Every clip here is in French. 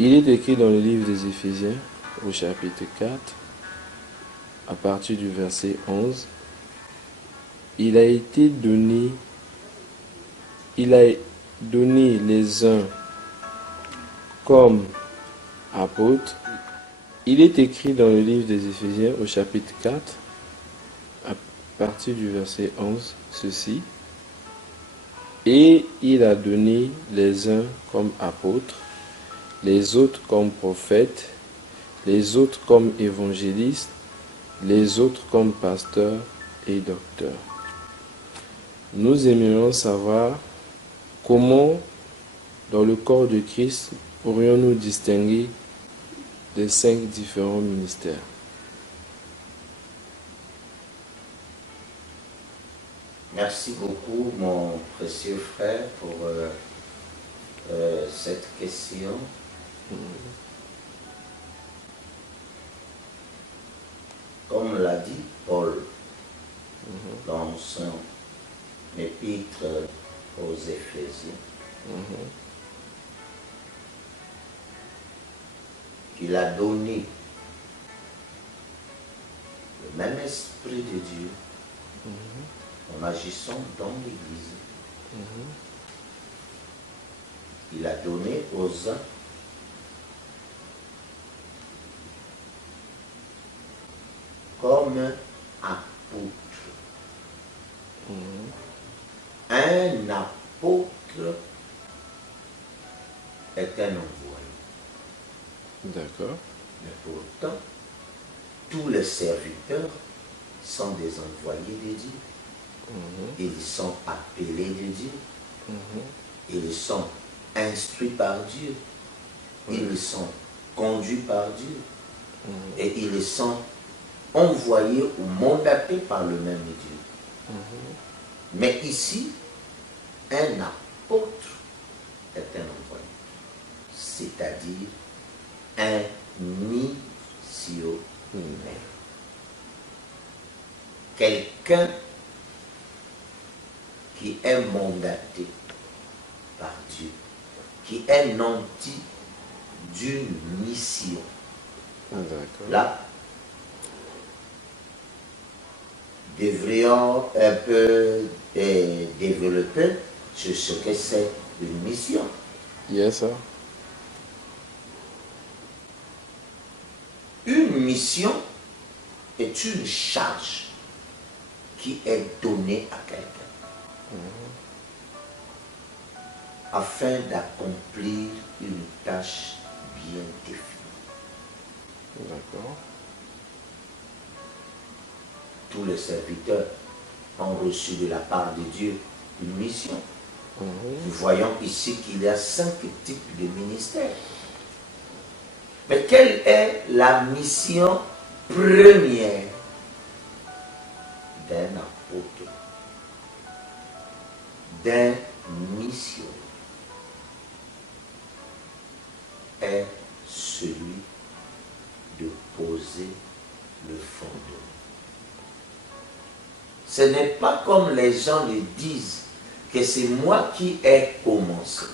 Il est écrit dans le livre des Éphésiens, au chapitre 4, à partir du verset 11, il a donné les uns comme apôtres. Il est écrit dans le livre des Éphésiens, au chapitre 4, à partir du verset 11, ceci. Et il a donné les uns comme apôtres, les autres comme prophètes, les autres comme évangélistes, les autres comme pasteurs et docteurs. Nous aimerions savoir comment, dans le corps de Christ, pourrions-nous distinguer les 5 différents ministères. Merci beaucoup, mon précieux frère, pour cette question. Comme l'a dit Paul dans son épître aux Éphésiens, qu'il a donné le même esprit de Dieu en agissant dans l'Église. Il a donné aux uns comme apôtres. Un apôtre est un envoyé. D'accord. Mais pourtant, tous les serviteurs sont des envoyés de Dieu. Ils sont appelés de Dieu. Ils sont instruits par Dieu. Ils sont conduits par Dieu. Et ils sont envoyés ou mandatés par le même Dieu. Mais ici, un apôtre est un envoyé. C'est-à-dire un missionnaire. Quelqu'un qui est mandaté par Dieu, qui est nanti d'une mission. Là, devrions un peu développer sur ce que c'est une mission. Yes, sir. Une mission est une charge qui est donnée à quelqu'un afin d'accomplir une tâche bien définie. D'accord. Tous les serviteurs ont reçu de la part de Dieu une mission. Nous voyons ici qu'il y a 5 types de ministères. Mais quelle est la mission première d'un apôtre, d'un missionnaire? Est celui de poser le fondement. Ce n'est pas comme les gens le disent, que c'est moi qui ai commencé.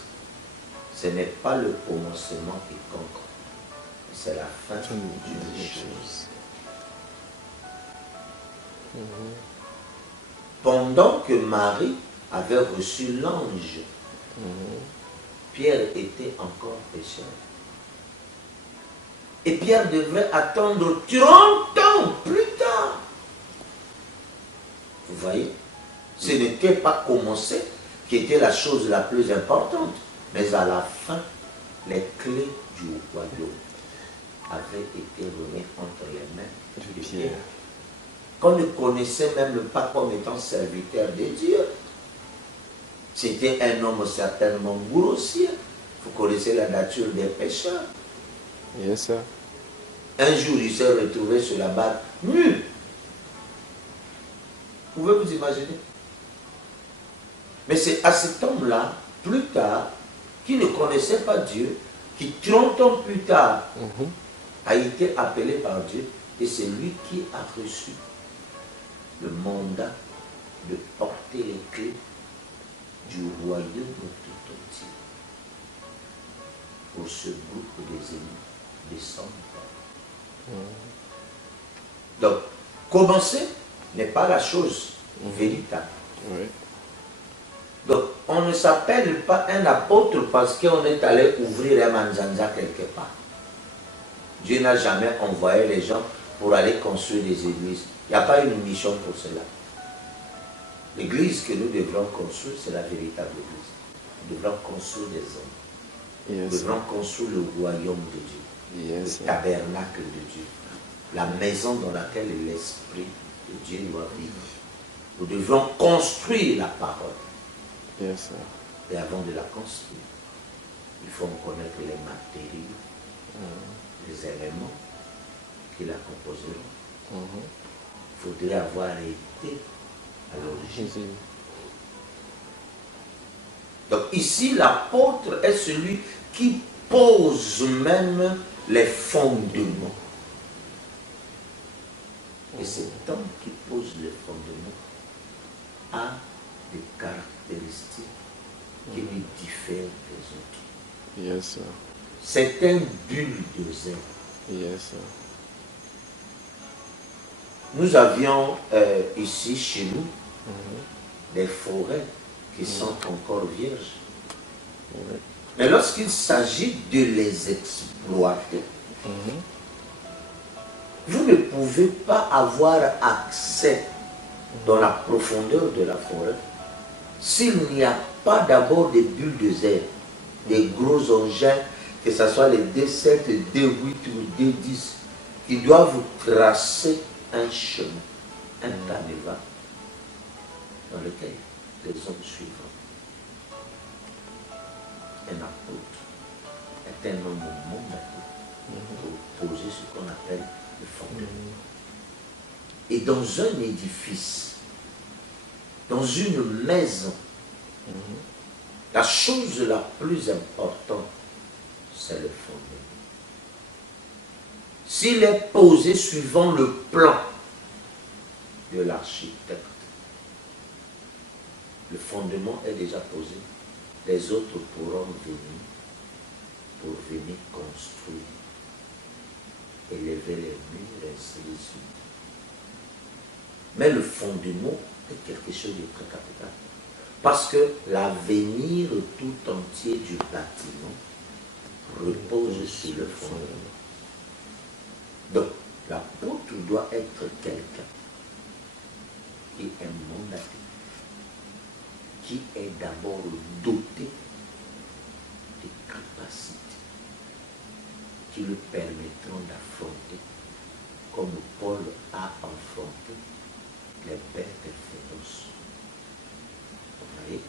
Ce n'est pas le commencement qui compte, c'est la fin d'une chose. Pendant que Marie avait reçu l'ange, Pierre était encore pécheur. Et Pierre devait attendre 30 ans plus tard. Vous voyez, ce n'était pas commencer qui était la chose la plus importante. Mais à la fin, les clés du royaume avaient été remises entre les mains de Pierre, qu'on ne connaissait même pas comme étant serviteur de Dieu. C'était un homme certainement grossier. Vous connaissez la nature des pécheurs. Yes, sir. Un jour, il s'est retrouvé sur la barre nu. Vous pouvez vous imaginer? Mais c'est à cet homme-là, plus tard, qui ne connaissait pas Dieu, qui 30 ans plus tard a été appelé par Dieu, et c'est lui qui a reçu le mandat de porter les clés du royaume tout entier. pour ce groupe des élus descendre. Donc, commencer n'est pas la chose véritable. Oui. Donc, on ne s'appelle pas un apôtre parce qu'on est allé ouvrir un manzanza quelque part. Dieu n'a jamais envoyé les gens pour aller construire des églises. Il n'y a pas une mission pour cela. L'église que nous devrons construire, c'est la véritable église. Nous devrons construire des hommes. Yes. Nous devrons construire le royaume de Dieu. Yes. Le tabernacle de Dieu. La maison dans laquelle l'Esprit de Dieu doit vivre. Nous devrons construire la parole. Yes. Et avant de la construire, il faut connaître les matériaux, les éléments qui la composeront. Il faudrait avoir été à l'origine. Donc ici, l'apôtre est celui qui pose même les fondements. Et cet homme qui pose les fondements a des caractéristiques qui lui diffèrent des autres. Yes. C'est un bulldozer. Yes. Nous avions ici chez nous des forêts qui sont encore vierges. Mais lorsqu'il s'agit de les exploiter, vous ne pouvez pas avoir accès dans la profondeur de la forêt s'il n'y a pas d'abord des bulldozers, des gros engins, que ce soit les D7, D8 ou D10, qui doivent tracer un chemin, un canevas dans lequel les hommes suivront. Un apôtre est un homme mandaté pour poser ce qu'on appelle le fondement. Et dans un édifice, dans une maison, la chose la plus importante, c'est le fondement. S'il est posé suivant le plan de l'architecte, le fondement est déjà posé, les autres pourront venir pour venir construire, élever les murs, et ainsi de suite. Mais le fondement est quelque chose de très capital. Parce que l'avenir tout entier du bâtiment repose sur le fondement. Donc, l'apôtre doit être quelqu'un qui est mandaté, qui est d'abord doté de capacités qui lui permettront d'affronter, comme Paul a affronté les bêtes féroces. Vous voyez?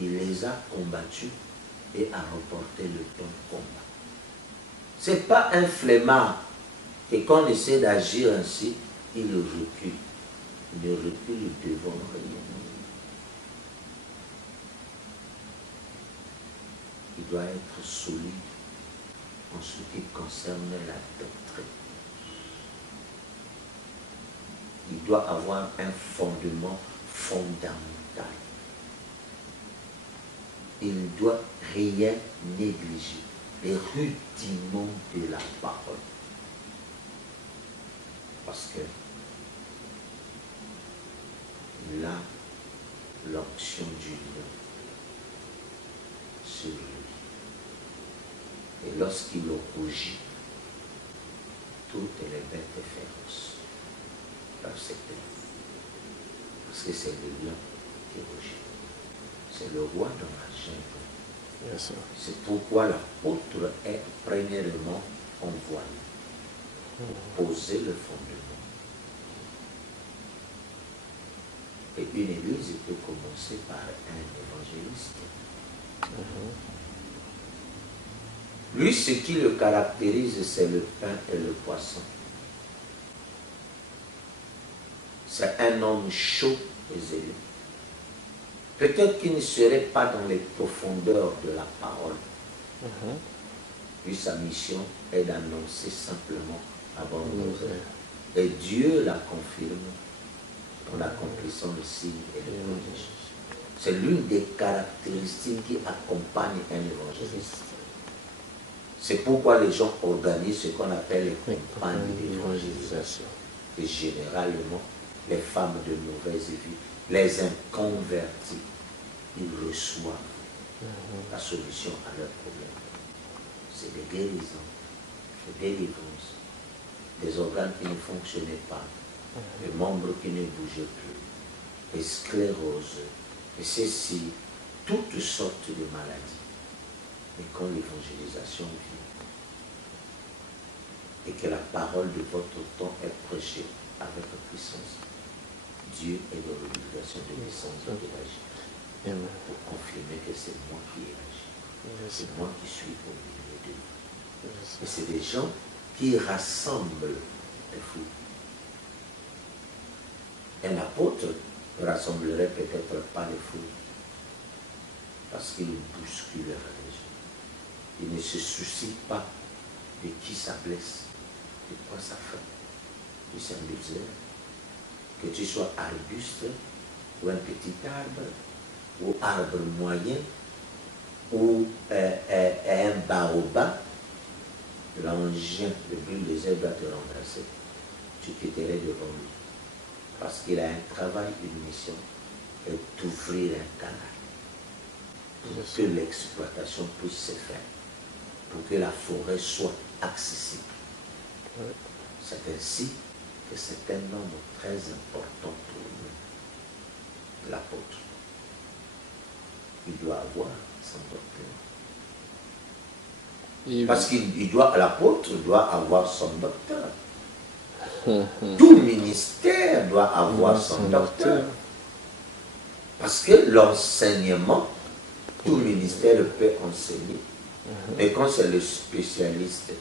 Il les a combattus et a remporté le bon combat. Ce n'est pas un flemmard que quand on essaie d'agir ainsi, il recule. Il ne recule devant rien. Il doit être solide en ce qui concerne la doctrine. Il doit avoir un fondement fondamental. Il ne doit rien négliger. Les rudiments de la parole. Parce que il a l'onction du lion sur lui. Et lorsqu'il rougit, toutes les bêtes féroces peuvent se taire. Parce que c'est le lion qui rougit. C'est le roi dans la jungle. Yes, c'est pourquoi l'apôtre est premièrement envoyé. Poser le fondement. Et une église peut commencer par un évangéliste. Lui, ce qui le caractérise, c'est le pain et le poisson. C'est un homme chaud et zélé. Peut-être qu'il ne serait pas dans les profondeurs de la parole. Lui, sa mission est d'annoncer simplement la bonne nouvelle. Et Dieu la confirme en accomplissant le signe et le prodige. C'est l'une des caractéristiques qui accompagne un évangéliste. C'est pourquoi les gens organisent ce qu'on appelle les campagnes d'évangélisation. Évangélisation. Et généralement, les femmes de mauvaise vie, les inconvertis, ils reçoivent la solution à leurs problèmes. C'est des guérisons, des délivrances, des organes qui ne fonctionnaient pas, des membres qui ne bougeaient plus, des scléroses, et ceci, toutes sortes de maladies. Mais quand l'évangélisation vient, et que la parole de votre temps est prêchée avec puissance, Dieu est dans l'obligation de descendre de l'agir pour confirmer que c'est moi qui ai agi. C'est moi qui suis au milieu de vous. Et c'est des gens qui rassemblent les fous. Un apôtre ne rassemblerait peut-être pas les fous parce qu'il bouscule la religion. Il ne se soucie pas de qui ça blesse, de quoi ça fait. Il s'est un loser. Que tu sois arbuste ou un petit arbre, ou arbre moyen, ou un baobab, l'engin, le bulle des airs doit te renverser. Tu quitterais devant lui. Parce qu'il a un travail, une mission, et d'ouvrir un canal pour que l'exploitation puisse se faire, pour que la forêt soit accessible. C'est ainsi que c'est un nombre très important pour nous, l'apôtre. Il doit avoir son docteur. Parce qu'il doit, l'apôtre doit avoir son docteur. Tout ministère doit avoir son docteur. Parce que l'enseignement, tout ministère peut enseigner. Mais quand c'est le spécialiste,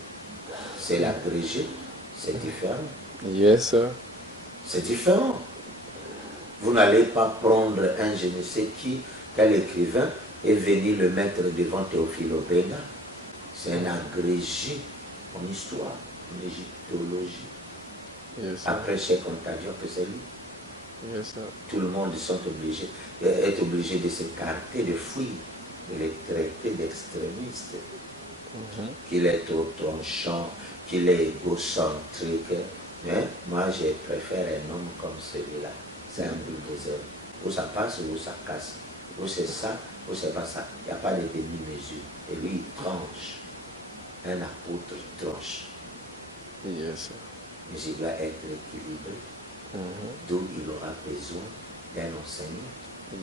c'est l'agrégé, c'est différent. Yes, sir. C'est différent. Vous n'allez pas prendre un je ne sais qui, quel écrivain, et venir le mettre devant Théophile Obenga. C'est un agrégé en histoire, en égyptologie. Yes, Après, Cheikh Anta Diop, c'est lui. yes, sir. Tout le monde est obligé de s'écarter, de fuir, de les traiter d'extrémistes. Qu'il est trop tranchant, qu'il est égocentrique. Mais moi, je préfère un homme comme celui-là. C'est un bulldozer. Où ça passe, où ça casse. Où c'est ça, où c'est pas ça. Il n'y a pas de demi-mesure. Et lui, il tranche. Un apôtre tranche. Yes, sir. Mais il doit être équilibré. D'où il aura besoin d'un enseignant,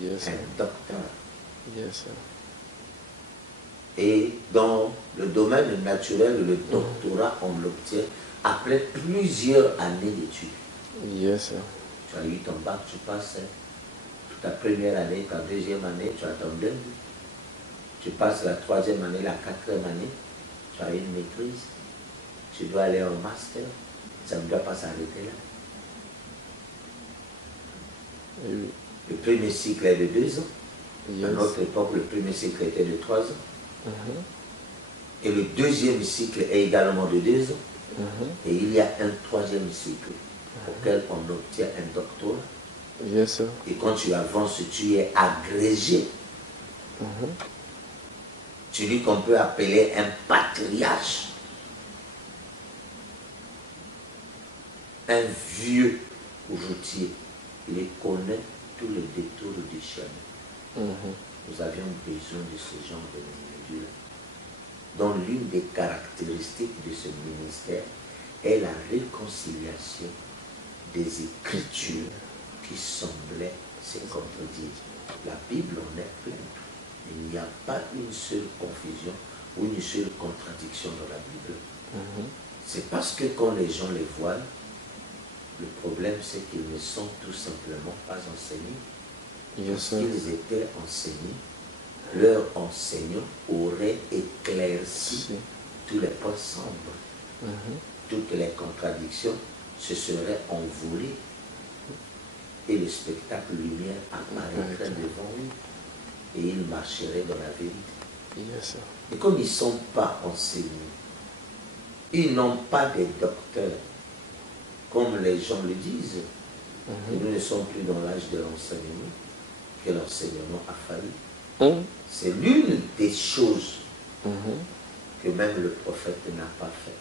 Yes, sir. un docteur. Yes, sir. Et dans le domaine naturel, le doctorat, on l'obtient après plusieurs années d'études. Yes, sir. Tu as eu ton bac, tu passes ta première année, ta deuxième année, tu as ton DEM. Tu passes la troisième année, la quatrième année, tu as une maîtrise. Tu dois aller en master. Ça ne doit pas s'arrêter là. Et oui. Le premier cycle est de 2 ans. Yes. À notre époque, le premier cycle était de 3 ans. Et le deuxième cycle est également de 2 ans. Et il y a un troisième cycle auquel on obtient un doctorat. Yes, sir. Et quand tu avances, tu es agrégé. Tu dis qu'on peut appeler un patriarche. Un vieux routier. Il connaît tous les détours du chemin. Nous avions besoin de ce genre de individu-là. Donc l'une des caractéristiques de ce ministère est la réconciliation des Écritures qui semblaient se contredire. La Bible en est pleine. Il n'y a pas une seule confusion ou une seule contradiction dans la Bible. C'est parce que quand les gens les voient, le problème c'est qu'ils ne sont tout simplement pas enseignés. Yes, sir. S'ils étaient enseignés, leur enseignant aurait éclairci tous les points sombres. Toutes les contradictions se seraient envolées et le spectacle lumière apparaîtrait devant lui et il marcherait dans la vérité. Yes, sir. Et comme ils ne sont pas enseignés, ils n'ont pas de docteurs, comme les gens le disent. Et nous ne sommes plus dans l'âge de l'enseignement, que l'enseignement a failli. C'est l'une des choses que même le prophète n'a pas fait.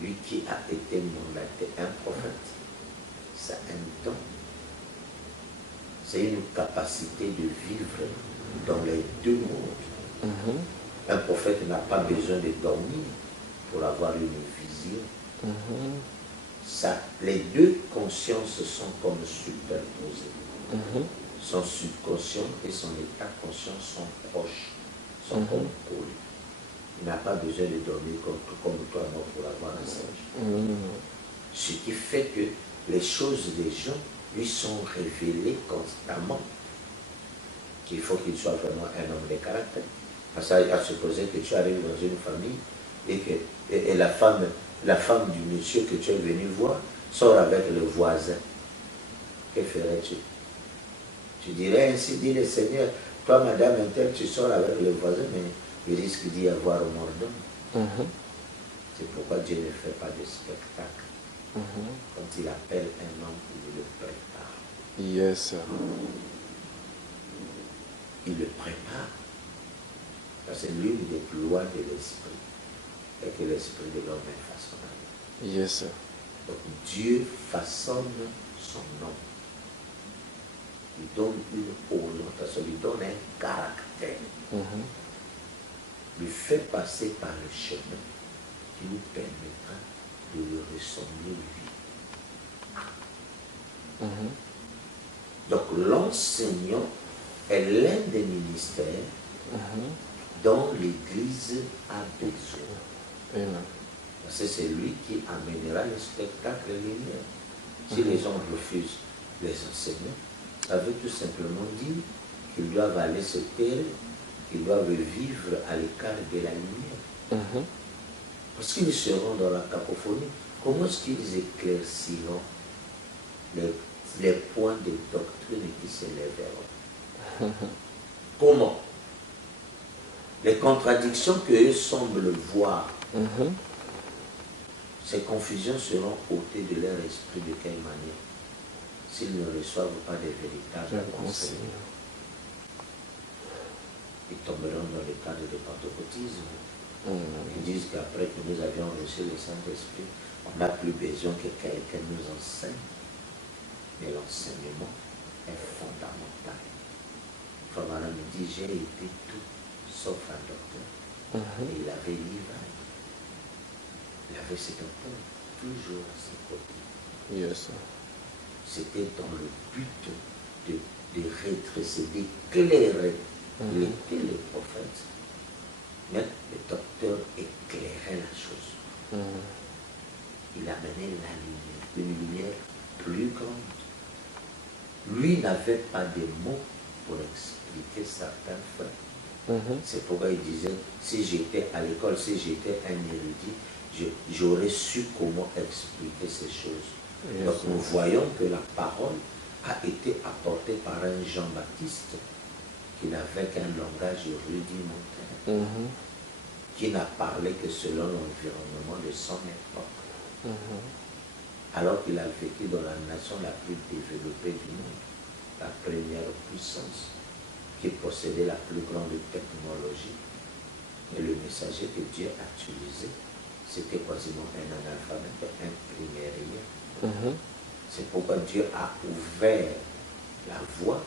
Lui qui a été mandaté un prophète, c'est un don. C'est une capacité de vivre dans les deux mondes. Un prophète n'a pas besoin de dormir pour avoir une vision. Ça, les deux consciences sont comme superposées. Son subconscient et son état conscient sont proches, sont comme collés. Il n'a pas besoin de dormir comme toi et moi pour avoir un sage. Ce qui fait que les choses des gens lui sont révélées constamment. Il faut qu'il soit vraiment un homme de caractère. Parce à supposer que tu arrives dans une famille et que la femme du monsieur que tu es venu voir sort avec le voisin. Que ferais-tu? Tu dirais ainsi, dit le Seigneur, toi madame Intel, tu sors avec le voisin, mais il risque d'y avoir un mordant. C'est pourquoi Dieu ne fait pas de spectacle. Quand il appelle un homme, il le prépare. Yes. Il le prépare. Parce que c'est l'une des lois de l'esprit. Et que l'esprit de l'homme est façonné. Yes. Donc Dieu façonne son homme. Il donne une orientation, il donne un caractère. Lui fait passer par le chemin qui nous permettra de le ressembler lui. Donc l'enseignant est l'un des ministères dont l'Église a besoin. Parce que c'est lui qui amènera le spectacle lumière. Si les gens refusent les enseignements, ça veut tout simplement dire qu'ils doivent aller se taire, qu'ils doivent vivre à l'écart de la lumière. Parce qu'ils seront dans la cacophonie. Comment est-ce qu'ils éclairciront les points de doctrine qui s'élèveront? Comment? Les contradictions qu'eux semblent voir, ces confusions seront ôtées de leur esprit de quelle manière? S'ils ne reçoivent pas des véritables enseignements. Ils tomberont dans le cadre du pentecôtisme. Ils disent qu'après que nous avions reçu le Saint-Esprit, on n'a plus besoin que quelqu'un nous enseigne. Mais l'enseignement est fondamental. Frère Manan me dit, j'ai été tout sauf un docteur. Et il avait l'Ivan. Il avait ce docteur toujours à ses côtés. Yes. C'était dans le but de redresser, d'éclairer. Il était le prophète. Mais le docteur éclairait la chose. Il amenait la lumière, une lumière plus grande. Lui n'avait pas de mots pour expliquer certains faits. C'est pourquoi il disait, si j'étais à l'école, si j'étais un érudit, j'aurais su comment expliquer ces choses. Donc nous voyons que la parole a été apportée par un Jean-Baptiste qui n'avait qu'un langage rudimentaire, qui n'a parlé que selon l'environnement de son époque. Alors qu'il a vécu dans la nation la plus développée du monde, la première puissance, qui possédait la plus grande technologie. Et le messager que Dieu a utilisé, c'était quasiment un analphabète, imprimé rien. C'est pourquoi Dieu a ouvert la voie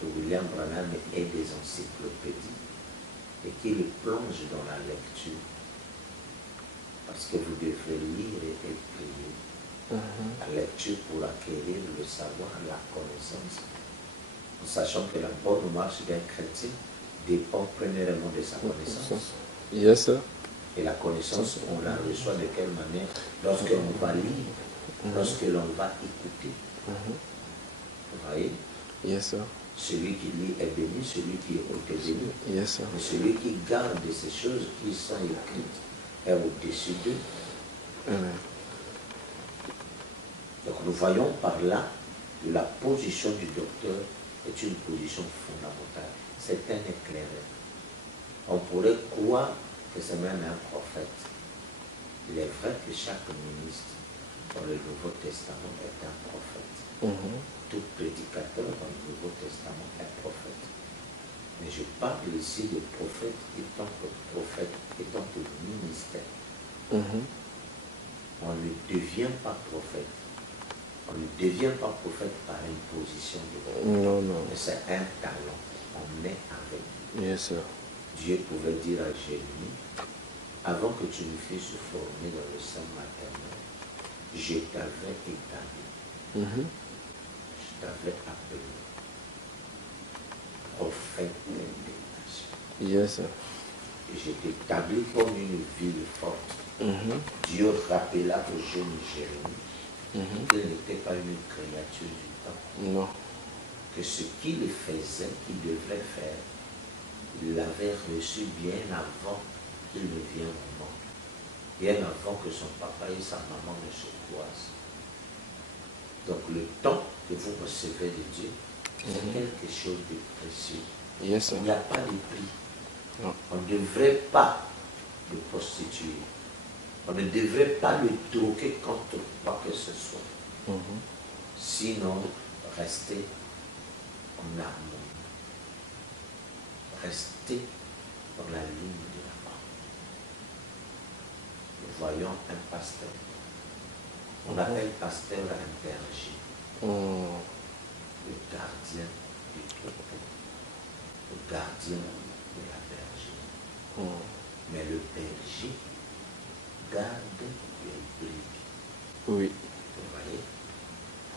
que William Branham ait des encyclopédies et qu'il plonge dans la lecture. Parce que vous devrez lire et prier. La lecture pour acquérir le savoir, la connaissance. En sachant que la bonne marche d'un chrétien dépend premièrement de sa connaissance. Yes, sir. Et la connaissance, on la reçoit de quelle manière? Lorsque l'on va lire, lorsque l'on va écouter. Vous voyez? Yes, sir. Celui qui lit est béni, celui qui écoute est béni. Yes, sir. Mais celui qui garde ces choses qui sont écrites est au-dessus d'eux. Donc nous voyons par là que la position du docteur est une position fondamentale. C'est un éclaireur. On pourrait croire que c'est même un prophète. Il est vrai que chaque ministre dans le Nouveau Testament est un prophète. Tout prédicateur dans le Nouveau Testament est prophète. Mais je parle ici de prophète étant que ministère. On ne devient pas prophète. On ne devient pas prophète par imposition de Dieu. Non, non. Mais c'est un talent. On est avec lui. Yes, sir. Dieu pouvait dire à Jérémie, avant que tu me fusses formé dans le sein maternel, je t'avais établi. Je t'avais appelé prophète des nations. Yes, sir. Et je t'établis comme une ville forte. Dieu rappela au jeune Jérémie qu'il n'était pas une créature du temps. Non. Que ce qu'il faisait, qu'il devrait faire, il l'avait reçu bien avant qu'il ne vienne au monde. Bien avant que son papa et sa maman ne se croisent. Donc le temps que vous recevez de Dieu, c'est quelque chose de précieux. Yes, sir. Il n'y a pas de prix. Non. On ne devrait pas le prostituer. On ne devrait pas le troquer contre quoi que ce soit. Sinon, rester en harmonie. Rester dans la ligne de la mort. Nous voyons un pasteur. On appelle pasteur un berger. Le gardien du troupeau. Le gardien de la bergerie. Mais le berger garde les brebis. Oui. Vous voyez?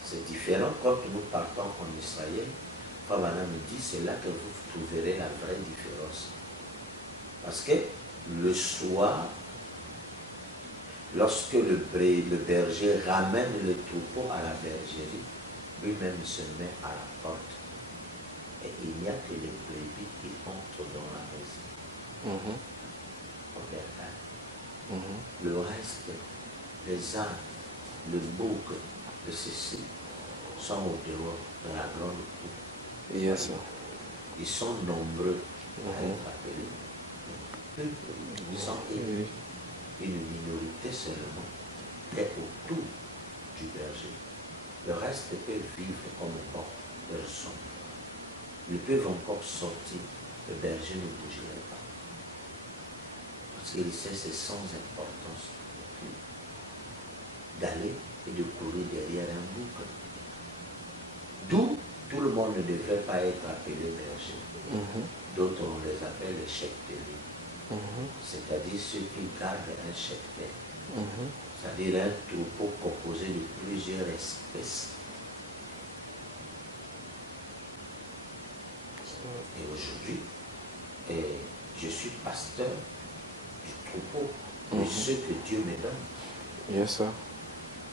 C'est différent quand nous partons en Israël. Fabana me dit, c'est là que vous trouverez la vraie différence. Parce que le soir, lorsque le berger ramène le troupeau à la bergerie, lui-même se met à la porte. Et il n'y a que les brebis qui entrent dans la maison. Au berger. Le reste, les ânes, le bouc de ceci, sont au dehors de la grande cour. Yes, sir. Ils sont nombreux à être appelés. Ils sont une minorité seulement est autour du berger. Le reste peut vivre comme bon leur son. Ils peuvent encore sortir. Le berger ne bougerait pas. Parce qu'il sait c'est sans importance d'aller et de courir derrière un bouc. D'où tout le monde ne devrait pas être appelé berger. D'autres, on les appelle les chepteliers. C'est-à-dire ceux qui gardent un cheptel. C'est-à-dire un troupeau composé de plusieurs espèces. Et aujourd'hui, je suis pasteur du troupeau, de ceux que Dieu me donne. Yes, sir.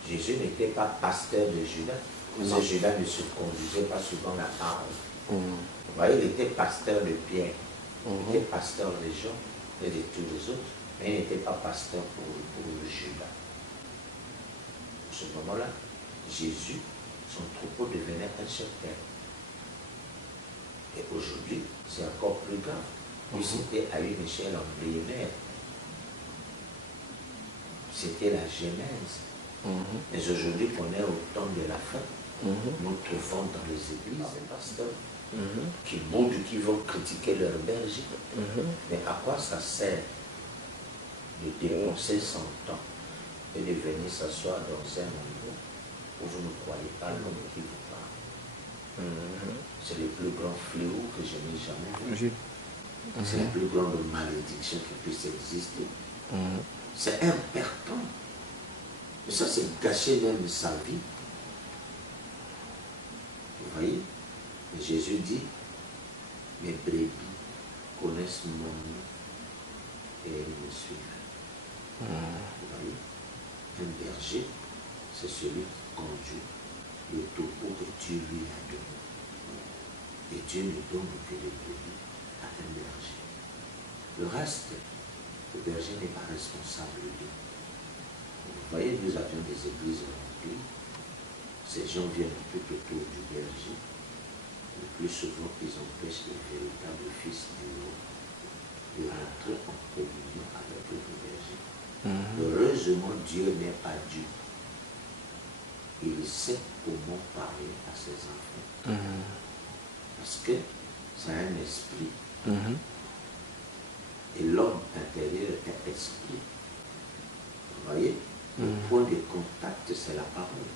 Jésus n'était pas pasteur de Judas. Parce que Judas ne se conduisait pas souvent la parole. Vous voyez, il était pasteur de Pierre. Il était pasteur de Jean et de tous les autres. Mais il n'était pas pasteur pour le Judas. À ce moment-là, Jésus, son troupeau devenait un cheptel. Et aujourd'hui, c'est encore plus grave. Puis c'était à une échelle embryonnaire. C'était la Genèse. Mais aujourd'hui, qu'on est au temps de la fin, nous trouvons dans les églises des pasteurs qui boudent, qui vont critiquer leur berger. Mais à quoi ça sert de dépenser son temps et de venir s'asseoir dans un endroit où vous ne croyez pas l'homme qui vous parle? C'est le plus grand fléau que je n'ai jamais vu. C'est la plus grande malédiction qui puisse exister. C'est impertinent. Et ça, c'est gâcher même sa vie. Vous voyez? Et Jésus dit, mes brebis connaissent mon nom et elles me suivent. Vous voyez? Un berger, c'est celui qui conduit le troupeau que Dieu lui a donné. Et Dieu ne donne que les brebis à un berger. Le reste, le berger n'est pas responsable de. Vous voyez, nous avions des églises remplies. Ces gens viennent tout autour du berger. Le plus souvent, ils empêchent le véritable fils du Lord de rentrer en communion avec le berger. Heureusement, Dieu n'est pas Dieu. Il sait comment parler à ses enfants. Parce que c'est un esprit Mhm. Et l'homme intérieur est esprit. Vous voyez, le point de contact, c'est la parole.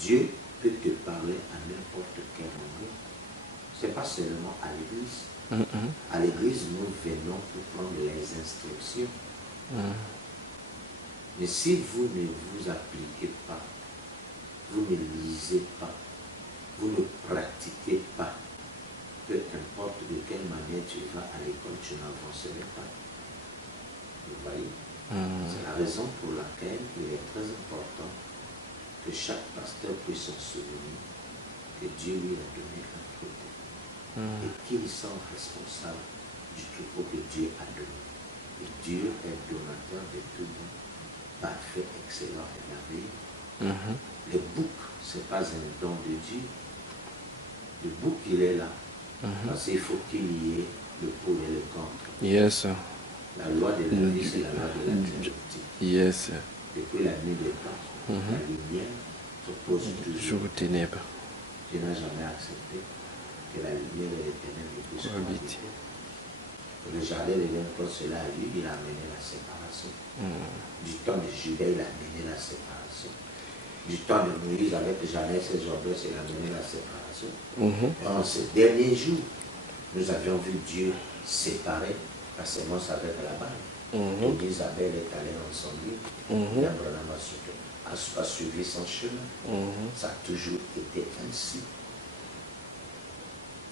Dieu peut te parler à n'importe quel moment. Ce n'est pas seulement à l'église. Mhm. À l'église, nous venons pour prendre les instructions. Mais si vous ne vous appliquez pas, vous ne lisez pas, vous ne pratiquez pas, peu importe de quelle manière tu vas à l'école, tu n'avancerais pas. Vous voyez? C'est la raison pour laquelle il est très important que chaque pasteur puisse s'en souvenir que Dieu lui a donné un troupeau et qu'il sont responsables du troupeau que Dieu a donné. Et Dieu est donateur de tout bon, parfait, excellent et merveilleux. Le bouc, ce n'est pas un don de Dieu. Le bouc, il est là. Parce qu'il faut qu'il y ait le pour et le contre. Yes. La loi de la vie, c'est la loi de la trinité. Yes. Depuis la nuit des temps, la lumière s'oppose toujours. Jour aux ténèbres. Dieu n'a jamais accepté que la lumière et les ténèbres puissent cohabiter. Pour le jardin de l'Éden, quand cela a eu, il a amené la séparation. Du temps de Judas, il a amené la séparation. Du temps de Moïse, avec Janès et Jobès, il a amené la séparation. Et en ces derniers jours, nous avions vu Dieu séparer la sémence avec la balle. Donc Isabelle est allée ensemble. Et Abraham a suivi son chemin. Ça a toujours été ainsi.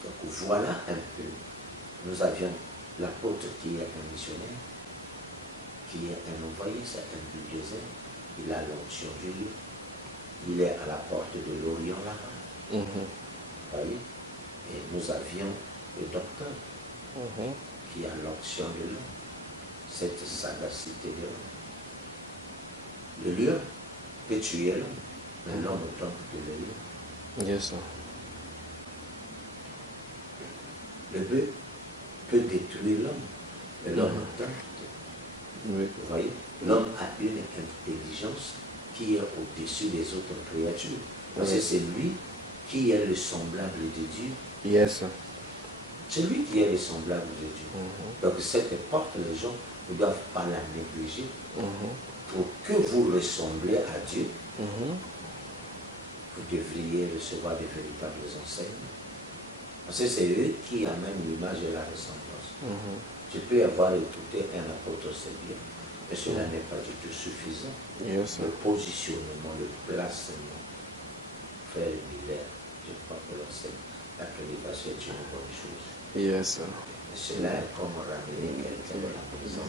Donc voilà un peu. Nous avions l'apôtre qui est un missionnaire, qui est un envoyé, c'est un bulldozer. Il a l'onction du lieu. Il est à la porte de l'Orient là-bas. Vous voyez? Et nous avions le docteur qui a l'onction de l'homme, cette sagacité de l'homme. Le lion peut tuer l'homme, mais l'homme tente de le lion. Yes. Le bœuf peut détruire l'homme, mais l'homme tente. Oui. Vous voyez? L'homme a une intelligence qui est au-dessus des autres créatures. Parce que c'est lui qui est le semblable de Dieu. Yes. C'est lui qui est le semblable de Dieu. Donc cette porte, les gens ne doivent pas la négliger. Pour que vous ressemblez à Dieu, vous devriez recevoir de véritables enseignements. Parce que c'est eux qui amènent l'image et la ressemblance. Tu peux avoir écouté un apôtre, c'est bien, mais cela n'est pas du tout suffisant. Yes. Le positionnement, le placement, frère Miller, je crois que l'enseigne, la prédication est une bonne chose. Yes. Mais cela est comme ramener quelqu'un de la prison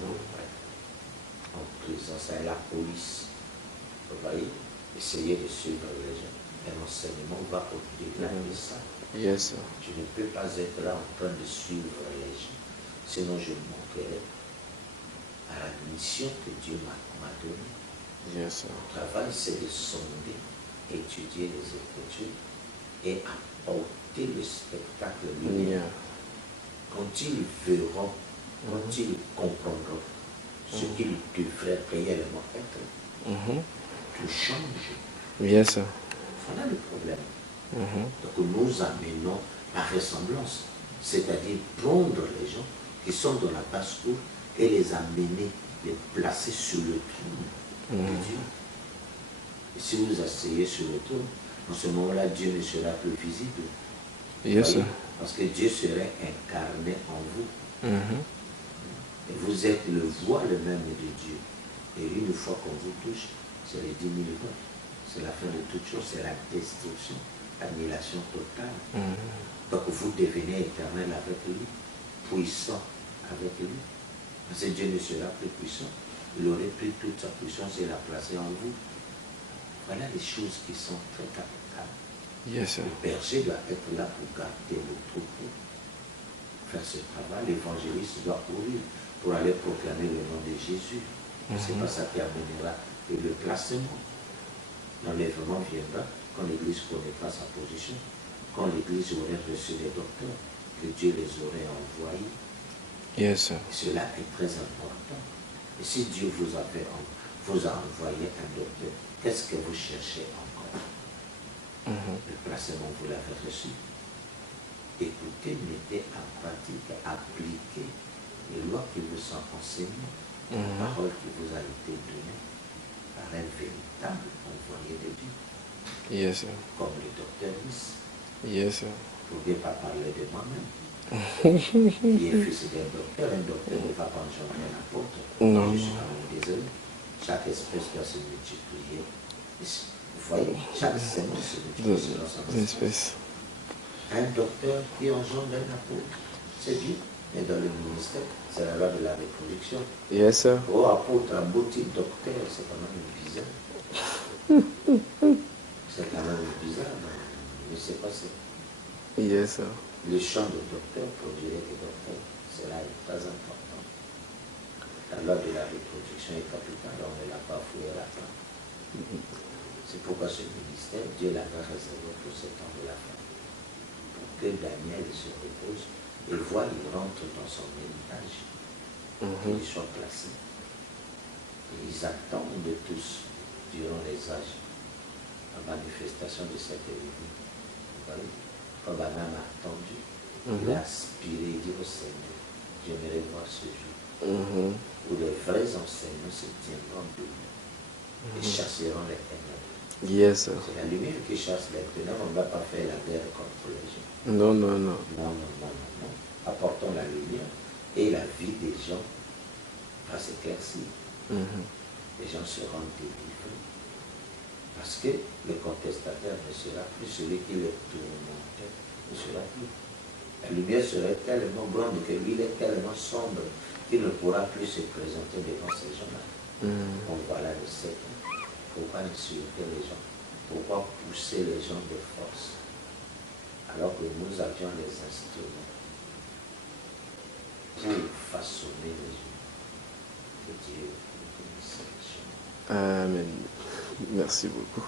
en prison, c'est la police. Vous voyez, essayez de suivre les gens. Un enseignement va au-delà de ça. Yes. Je ne peux pas être là en train de suivre les gens, sinon je manquerai à la mission que Dieu m'a donnée. Yes. Mon travail, c'est de sonder, étudier les Écritures et apporter le spectacle lumineux. Quand ils verront, quand ils comprendront ce qu'ils devraient réellement être, tout change. Yes. Voilà le problème. Donc nous amenons la ressemblance, c'est-à-dire prendre les gens qui sont dans la basse-cour et les amener, les placer sur le trône de Dieu. Et si vous asseyez sur le trône, en ce moment-là, Dieu ne sera plus visible. Yes. Voyez? Parce que Dieu serait incarné en vous. Et vous êtes le voile même de Dieu. Et une fois qu'on vous touche, c'est les 10 000 voix. C'est la fin de toute chose, c'est la destruction, l'annihilation totale. Donc vous devenez éternel avec lui, puissant avec lui. Parce que Dieu ne sera plus puissant. Il aurait pris toute sa puissance et l'a placée en vous. Voilà les choses qui sont très capitales. Yes. Le berger doit être là pour garder le troupeau, faire ce travail. L'évangéliste doit courir pour aller proclamer le nom de Jésus. C'est pas ça qui amènera le placement. L'enlèvement viendra quand l'Église connaîtra sa position, quand l'Église aurait reçu des docteurs, que Dieu les aurait envoyés. Yes. Et cela est très important. Et si Dieu vous a envoyé un docteur, qu'est-ce que vous cherchez encore? Le placement, vous l'avez reçu. écoutez, mettez en pratique, appliquez les lois qui vous sont enseignées, la parole qui vous a été donnée par un véritable envoyé de Dieu. Yes, sir. Comme le docteur Lys. Yes, sir. Je ne pouvais pas parler de moi-même. Qui est fils d'un docteur, un docteur ne va pas engendrer un apôtre. Non, Je suis non. quand même désolé. Chaque espèce doit se multiplier. Vous voyez, chaque semence se multiplie selon son espèce. Espèce. Un docteur qui engendre un apôtre, c'est bien. Mais dans le ministère, c'est la loi de la reproduction. Yes, sir. Oh, apôtre, un beau titre docteur, c'est quand même bizarre. C'est quand même bizarre, mais c'est passé. Yes, sir. Le champ de docteur produirait des docteurs. Cela est très important. La loi de la reproduction est capitale, on ne l'a pas fouillé à la fin. C'est pourquoi ce ministère, Dieu l'avait réservé pour ce temps de la fin. Pour que Daniel se repose et voit, il rentre dans son héritage. Qu'il soit placé. Et ils attendent de tous, durant les âges, la manifestation de cette vérité. Vous voyez, comme Abraham a attendu, il a aspiré, il dit au Seigneur, j'aimerais voir ce jour où les vrais enseignants se tiendront debout et chasseront les ténèbres. Yes, sir. C'est la lumière qui chasse les ténèbres, on ne va pas faire la guerre contre les gens. Non, non, non. Non, non, non, non, non. Apportons la lumière et la vie des gens va s'éclaircir. Les gens seront délivrés. Parce que le contestataire ne sera plus celui qui les tourmentait, ne sera plus. La lumière serait tellement grande que lui, il est tellement sombre qu'il ne pourra plus se présenter devant ces gens-là. Donc voilà le secret. Pourquoi insulter les gens? Pourquoi pousser les gens de force? Alors que nous avions les instruments pour façonner les gens. Que Dieu nous bénisse. Amen. Merci beaucoup.